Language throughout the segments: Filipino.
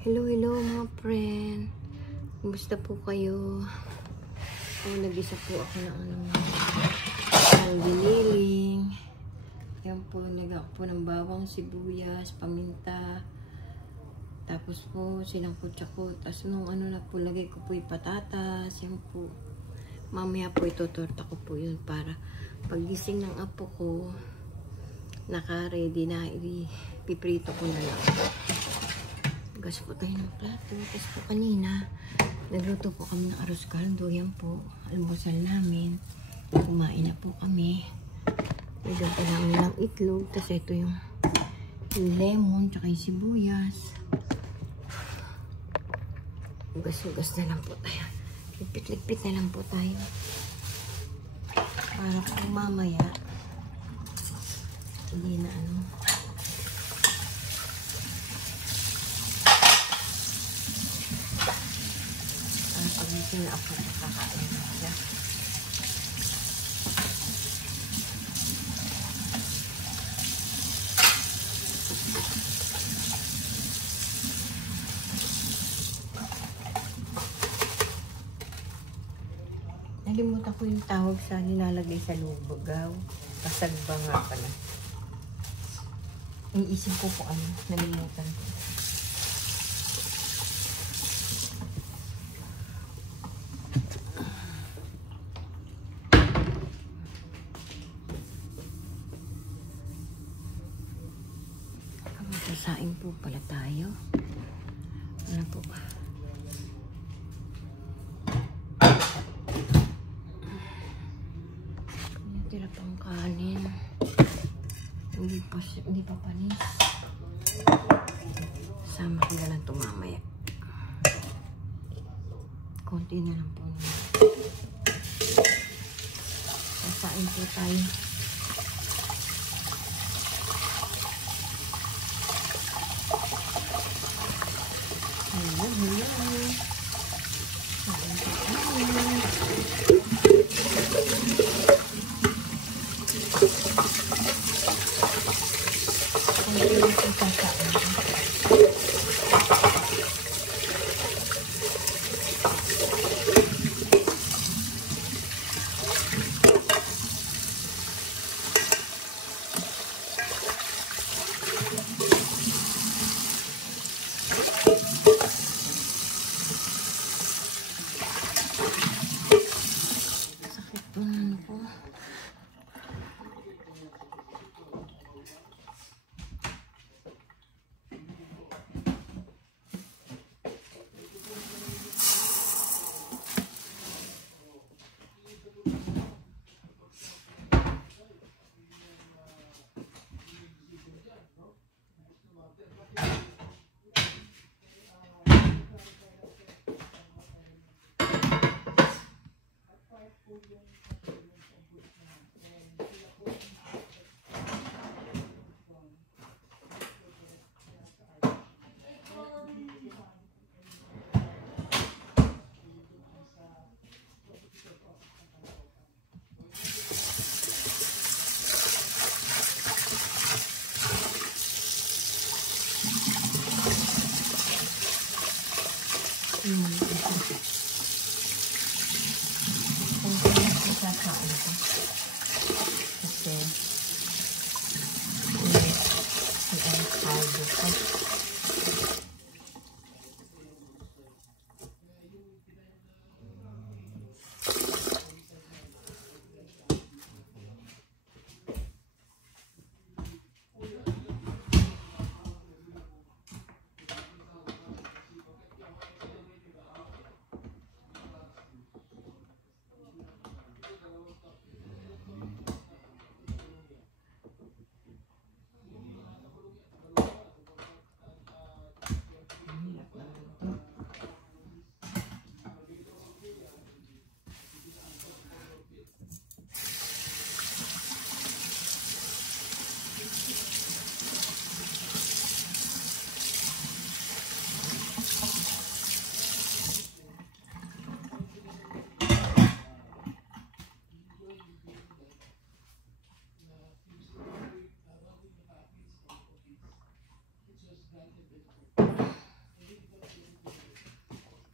Hello, hello mga friend. Kumusta po kayo? Nag-isa po ako ng giniling. Yan po, nagak po ng bawang, sibuyas, paminta. Tapos po, sinangkot-sakot. Tapos nung na po, lagay ko po yung patatas. Yan po. Mamaya po itutorta ko po yun para paggising ng apo ko, naka-ready na, ipiprito ko na lang. Gas po tayo ng plato. Tapos po kanina, nagluto po kami ng arroz caldo. Yan po, almusal namin. Kumain na po kami. Nagluto po namin ng itlog. Tapos ito yung lemon, tsaka yung sibuyas. Ugas-ugas na lang po tayo. Lipit-lipit na lang po tayo. Para kung mamaya, hindi na pagising na ako nakakain na siya. Nalimutan ko yung tawag sa nilalagay sa lubagaw. Kasagba nga pala. Iisip ko po nalimutan ko. Sasaing po pala tayo. Ano po ba? Tira pang kanin. Hindi pa panis. Sama ko na lang ito mamaya. Konti na lang po naman. Sasaing po tayo.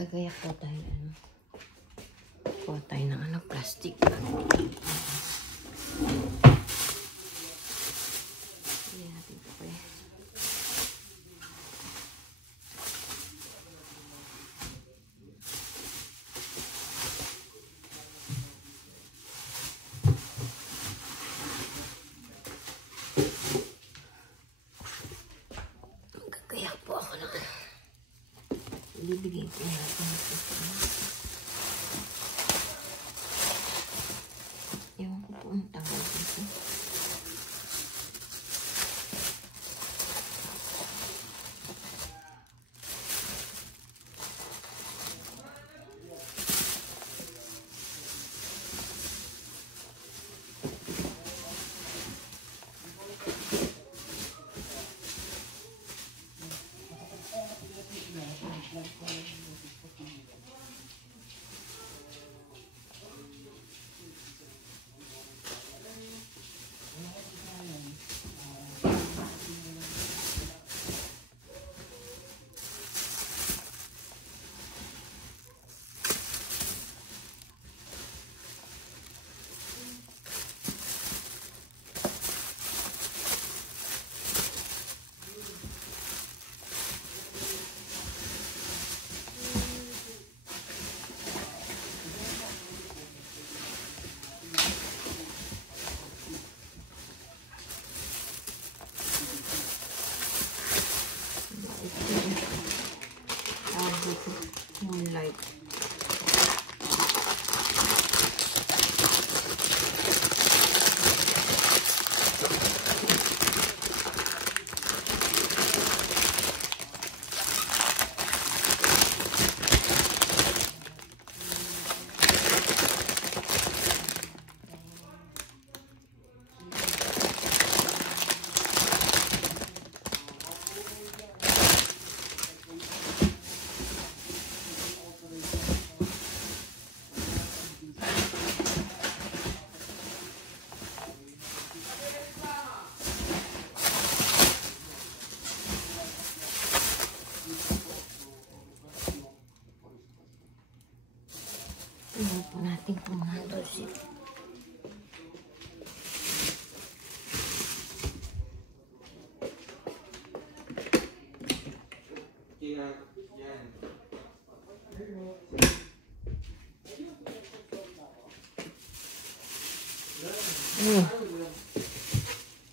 Magkagayak po tayo ng plastic. Hindi natin po kayo. Magkagayak po ako ng ibibigay ko natin ito. Ewan ko po ang tawag dito. Moonlight. Tingnan po natin kung nandun siya.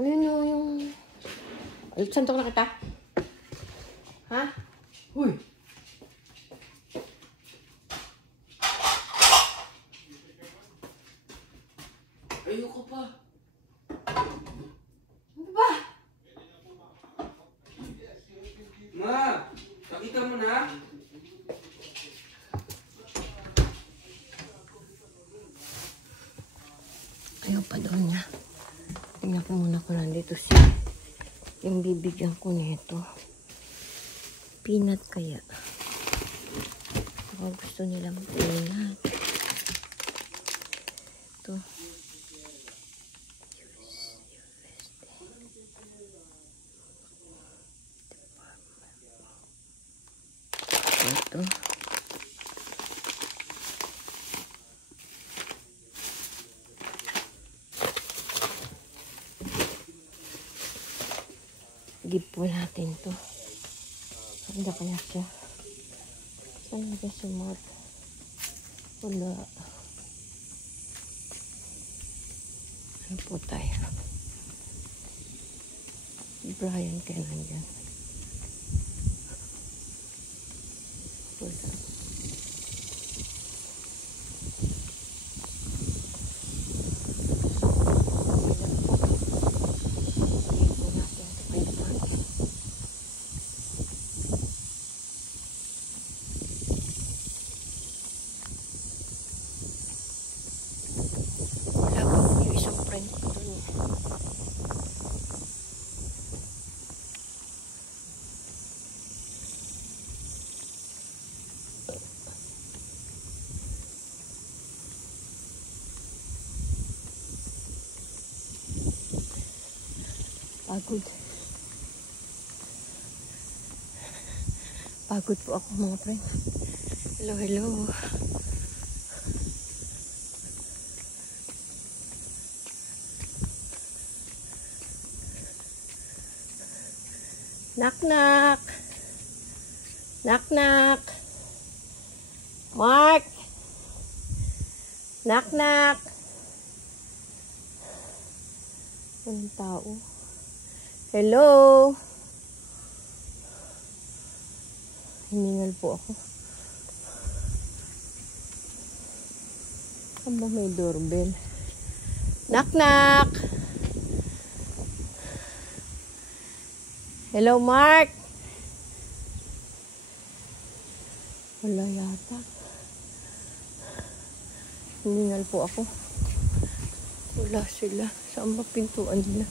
Ayun yung... Santok na kita. Ha? Huy! Ayoko pa. Ano ba? Ma, pakita mo na. Ayaw pa doon niya. Tingnan ko muna kung nandito siya. Yung bibigyan ko nito. Peanut kaya. Baka gusto nilang peanut. Ito. Ito. Give po natin to. Saan na kaya siya? Saan na siya sumot? Wala. Ano po tayo? Brian kaya nandyan. Wala. Pagod. Pagod po ako mga friend. Hello, hello. Knock, knock. Knock, knock. Mark. Knock, knock. Anong tao? Hello. Hiningal po ako. Saan ba may doorbell? Knock, knock. Hello, Mark. Wala yata. Hiningal po ako. Wala sila. Saan ba pintuan nila?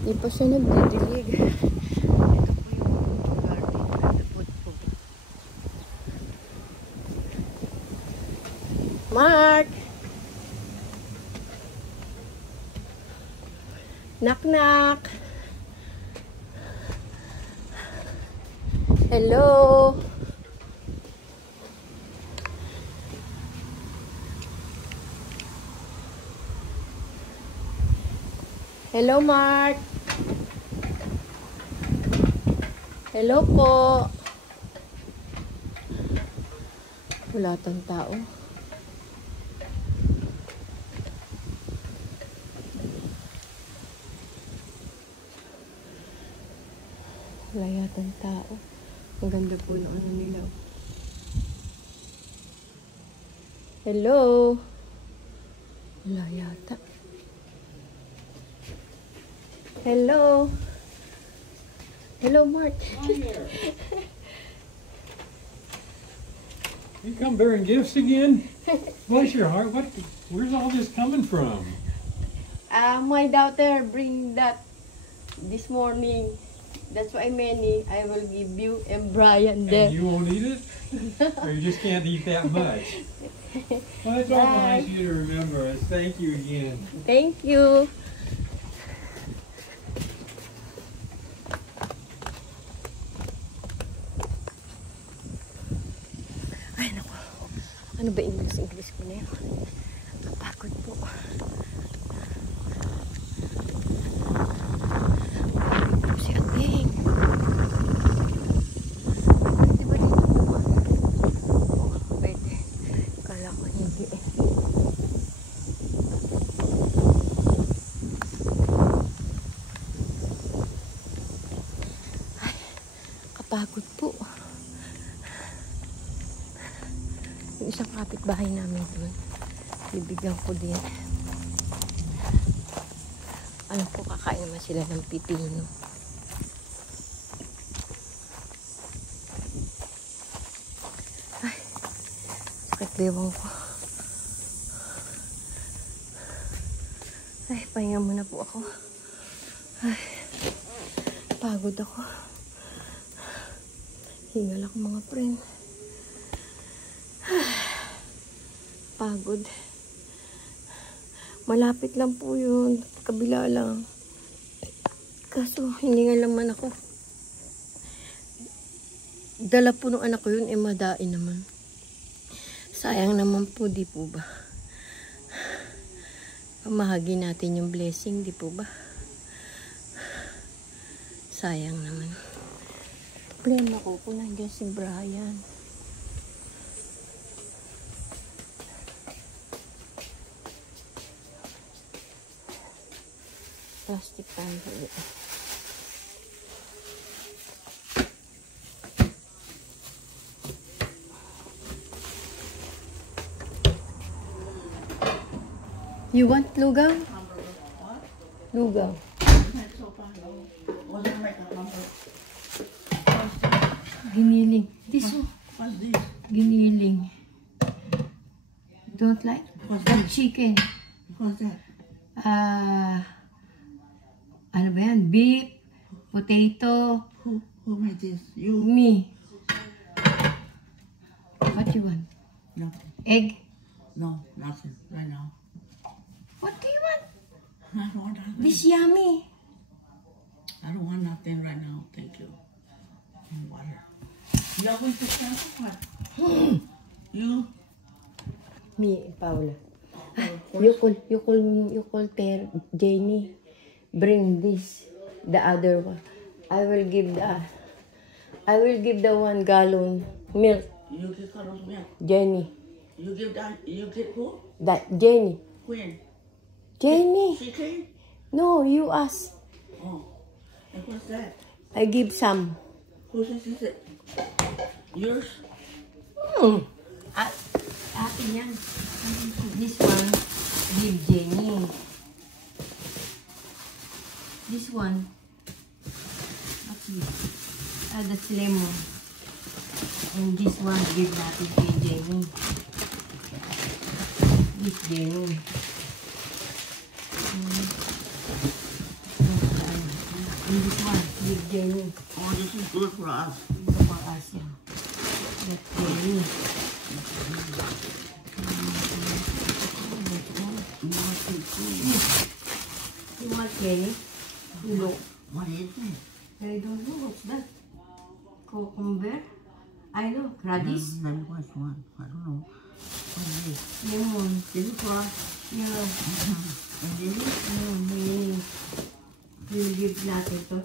Di pa siya nagdidilig. Ito po yung garden. Napot po. Mark! Knock, knock! Hello! Hello, Mark! Hello po! Wala tang tao. Wala yatang tao. Ang ganda po ng ano nila. Hello? Wala yata. Hello? Hello, Mark. Hi there. You come bearing gifts again? Bless your heart. Where's all this coming from? My daughter bring that this morning. That's why many I will give you and Brian there. And you won't eat it? Or you just can't eat that much? Well, that's all nice of you to remember us. Thank you again. Thank you. Ay, naku. Ano ba English ko na yun? Kapagod po. Kapagod po si Ating. Di ba dito naman? Oh, pwede. Kala ko hindi eh. Ay, kapagod po. Yung isang kapitbahay namin doon, bibigyan ko din. Alam ko kakain naman sila ng pipino. Ay, sakit bewang ko. Ay, pahinga muna po ako. Ay, pagod ako. Hingal ako mga friend. Pagod. Malapit lang po yun. Kabila lang. Kaso, hindi nga naman ako. Dala po ng anak ko yun, madain naman. Sayang naman po, di po ba? Pamahagi natin yung blessing, di po ba? Sayang naman. Problema ko kung nandiyan si Brian. Plastic tayo. You want lugaw? Lugaw. Giniling. This one. What's this? Giniling. Don't like? What's That this? chicken. What's that? Ano ba yan? Beef, potato, Who made this? You? me. What you want? No. Egg? No, nothing right now. What do you want? I don't want nothing. This yummy. nothing right now. Thank you. And water. Y'all went to camp or what? You? Me, Paula. Of You could tell Jenny, bring this, the other one. I will give the 1 gallon milk, You get cut off milk. Jenny. You give that. You get who? That Jenny. When? Jenny. She came? No, you ask. Oh. And what's that? I give some. Whose is it? Yours? Ate yan. This one, give Jenny. This one. What's this? That's lemon. And this one, give natin kay Jenny. This Jenny. And this one, give Jenny. Oh, this is good for us. Ito for us yan. That's Jenny. You want Jenny? Look. What is it? I don't know what's that. Cucumber? I know. Radish? Let me watch one. I don't know. What is it? Lemon. This is for us. Yeah. And this is? Meaning, we'll give natin to.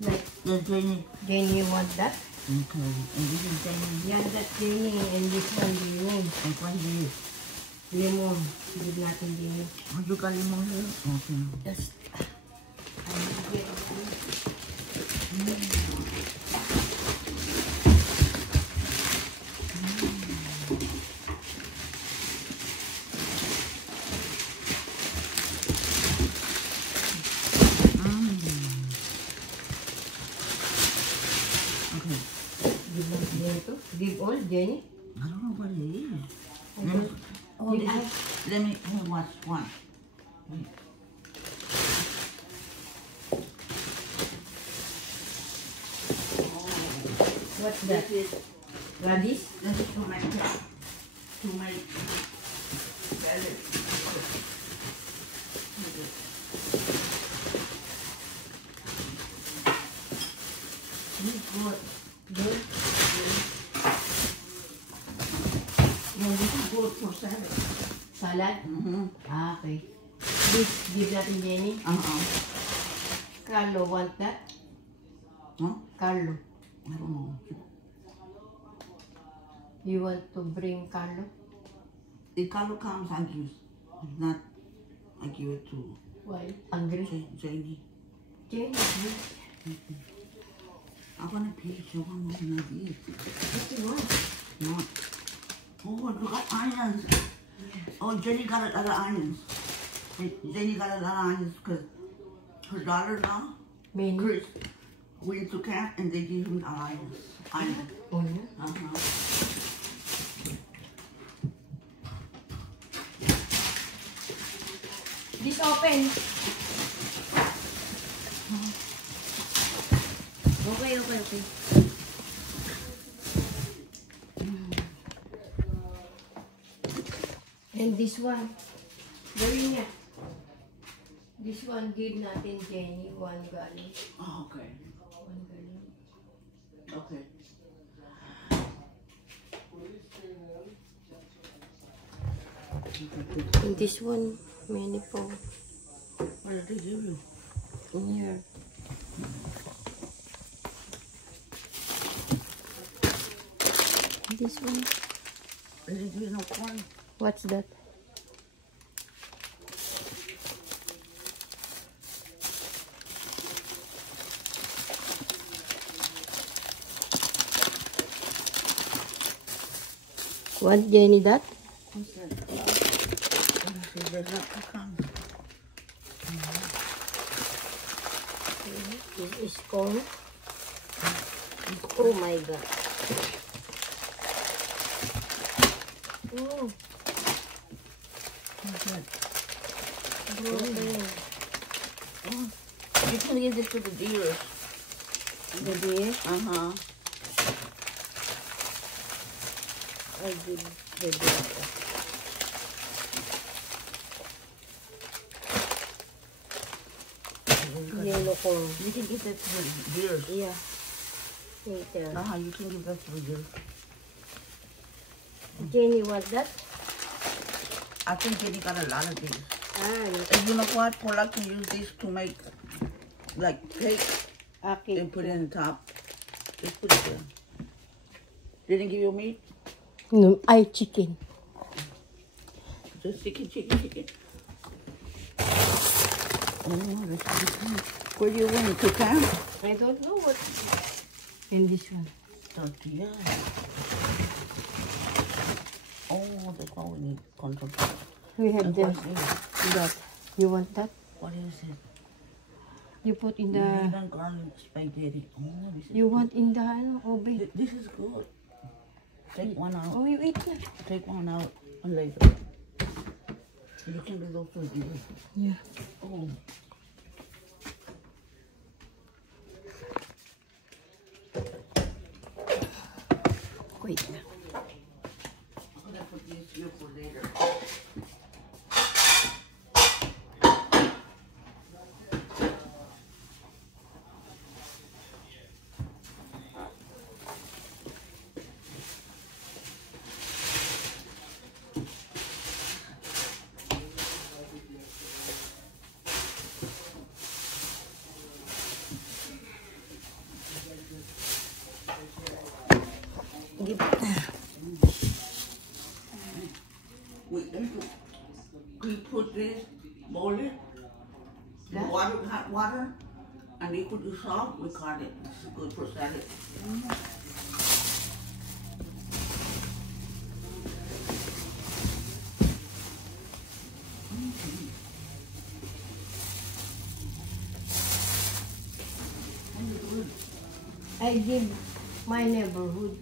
Like, That's Jenny. Jenny want that? Okay. And this is Jenny. Yeah, that's Jenny. And this one, Jenny. And what is this? Lemon. Give natin Jenny. What you got lemon here? Okay. Just, Okay. give natin Jenny to. Give all, Jenny. I don't know what it is. Okay. Let me watch one. Wait. What's that? This is Radish? to my belly. This is good. Good. Yeah, this is good for salad. Salad? Mm-hmm. Ah, okay. This, give natin Jenny. Uh-uh. Carlo want that? Huh? Carlo. I don't know. You want to bring Carlo? If Carlo comes, I give. If not, I give it to Why? Hungry? Jamie. Jenny, I want a piece. You want more than I did. what do you want? No. Oh, you got onions. Oh, Jenny got a lot of onions. Jenny got a lot of onions because her daughter-in-law, Many? Chris, went to camp and they gave him onions. Onions. Oh, no. Uh-huh. This open. Okay. And this one. Gawin niya. This one, give natin Jenny 1 gallon. Oh, okay. 1 gallon. Okay. And this one, many po. What did they give you? In here. This one. Did they give you no corn? What's that? Want Jenny that? What's that? There's not pecan. This is corn. Oh my god. Oh, What's that? broken. Oh, you can give it to the deer. The deer. Uh-huh. I give the deer. yellow corn. You can give that to the deers. Yeah. Later. You can give that to the deers. Jenny want that? I think Jenny got a lot of these. Ah, And you know what? Paula can use these to make like cake okay. and put it in the top. Just put it there. Didn't give you meat? No, I chicken. Just chicken. Oh, that's really good. Where do you want to cook ham? I don't know what. And this one. Tortilla. Oh, that's all we need. Control. We have And the, what's this? that. You want that? What is it? You put in Meat the. and garlic spaghetti. Oh, this is You good. want in the oven? This is good. Take one out. Oh, you eat na. Take one out and later. You can do those for you. Yeah. Oh. Wait na. I'm gonna put these here for later. We put this, boil it, water, hot water, and you put the salt, we cut it. It's good for salad. I give my neighborhood.